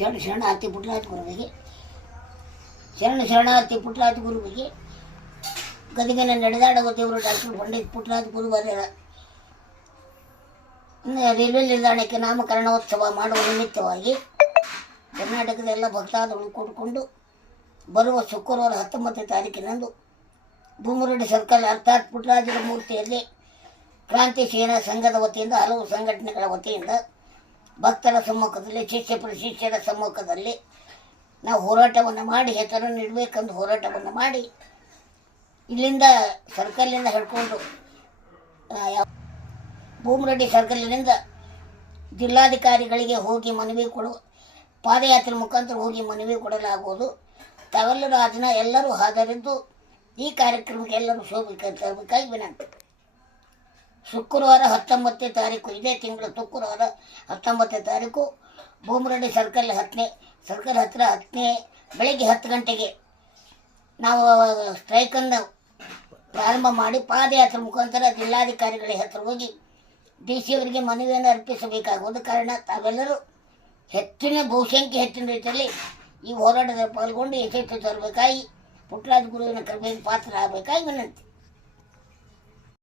ಶರಣಾರ್ಥಿ ಪುಟ್ಟರಾಜ ಗುರುವಿಗೆ, ಶರಣಾರ್ಥಿ ಪುಟ್ಟರಾಜ ಗುರುವಿಗೆ, ಗದಗಿನ ನಡೆದಾಡುವ ದೇವರು ಡಾಕ್ಟರ್ ಪಂಡಿತ್ ಪುಟ್ಟರಾಜ ಗುರುವರ ರೈಲ್ವೆ ನಿಲ್ದಾಣಕ್ಕೆ ನಾಮಕರಣೋತ್ಸವ ಮಾಡುವ ನಿಮಿತ್ತವಾಗಿ ಕರ್ನಾಟಕದ ಎಲ್ಲ ಭಕ್ತಾದಿಗಳು ಕೂಡಿಕೊಂಡು ಬರುವ ಶುಕ್ರವಾರ 19ನೇ ತಾರೀಕಿನಂದು ಭೂಮುರಡಿ ಸರ್ಕಲ್ ಅರ್ಥಾತ್ ಪುಟ್ಟರಾಜರ ಮೂರ್ತಿಯಲ್ಲಿ ಕ್ರಾಂತಿ ಸೇನಾ ಸಂಘದ ವತಿಯಿಂದ ಹಲವು ಸಂಘಟನೆಗಳ ವತಿಯಿಂದ ಭಕ್ತರ ಸಮ್ಮುಖದಲ್ಲಿ ಶಿಷ್ಯರ ಸಮ್ಮುಖದಲ್ಲಿ ನಾವು ಹೋರಾಟವನ್ನು ಮಾಡಿ ಹೆಸರು ನೀಡಬೇಕೆಂದು ಹೋರಾಟವನ್ನು ಮಾಡಿ ಇಲ್ಲಿಂದ ಸರ್ಕಲ್ಲಿಂದ ಹಿಡ್ಕೊಂಡು ಭೂಮರೆಡ್ಡಿ ಸರ್ಕಲಿನಿಂದ ಜಿಲ್ಲಾಧಿಕಾರಿಗಳಿಗೆ ಹೋಗಿ ಮನವಿ ಕೊಡುವ ಪಾದಯಾತ್ರೆ ಮುಖಾಂತರ ಹೋಗಿ ಮನವಿ ಕೊಡಲಾಗುವುದು. ತಾವೆಲ್ಲರೂ ಅದನ್ನ ಎಲ್ಲರೂ ಹಾಜರಿದ್ದು ಈ ಕಾರ್ಯಕ್ರಮಕ್ಕೆ ಎಲ್ಲರೂ ತರಬೇಕಾಗಿ ವಿನಂತಿ. ಶುಕ್ರವಾರ 19ನೇ ತಾರೀಕು, ಇದೇ ತಿಂಗಳು ಶುಕ್ರವಾರ 19ನೇ ತಾರೀಕು ಭೂಮರೆಡ್ಡಿ ಸರ್ಕಲ್ ಹತ್ತಿರ ಬೆಳಗ್ಗೆ 10 ಗಂಟೆಗೆ ನಾವು ಸ್ಟ್ರೈಕನ್ನು ಪ್ರಾರಂಭ ಮಾಡಿ ಪಾದಯಾತ್ರೆ ಮುಖಾಂತರ ಜಿಲ್ಲಾಧಿಕಾರಿಗಳ ಹತ್ತಿರ ಹೋಗಿ DC ಅವರಿಗೆ ಮನವಿಯನ್ನು ಅರ್ಪಿಸಬೇಕಾಗುವುದು. ಕಾರಣ ತಾವೆಲ್ಲರೂ ಬಹುಸಂಖ್ಯೆ ಹೆಚ್ಚಿನ ರೀತಿಯಲ್ಲಿ ಈ ಹೋರಾಟದಲ್ಲಿ ಪಾಲ್ಗೊಂಡು ಯಶಸ್ವಿ ತರಬೇಕಾಗಿ ಪುಟ್ಟರಾಜ ಗುರುವಿನ ಕೃಪೆಗೆ ಪಾತ್ರ ಆಗಬೇಕಾಗಿ ವಿನಂತಿ.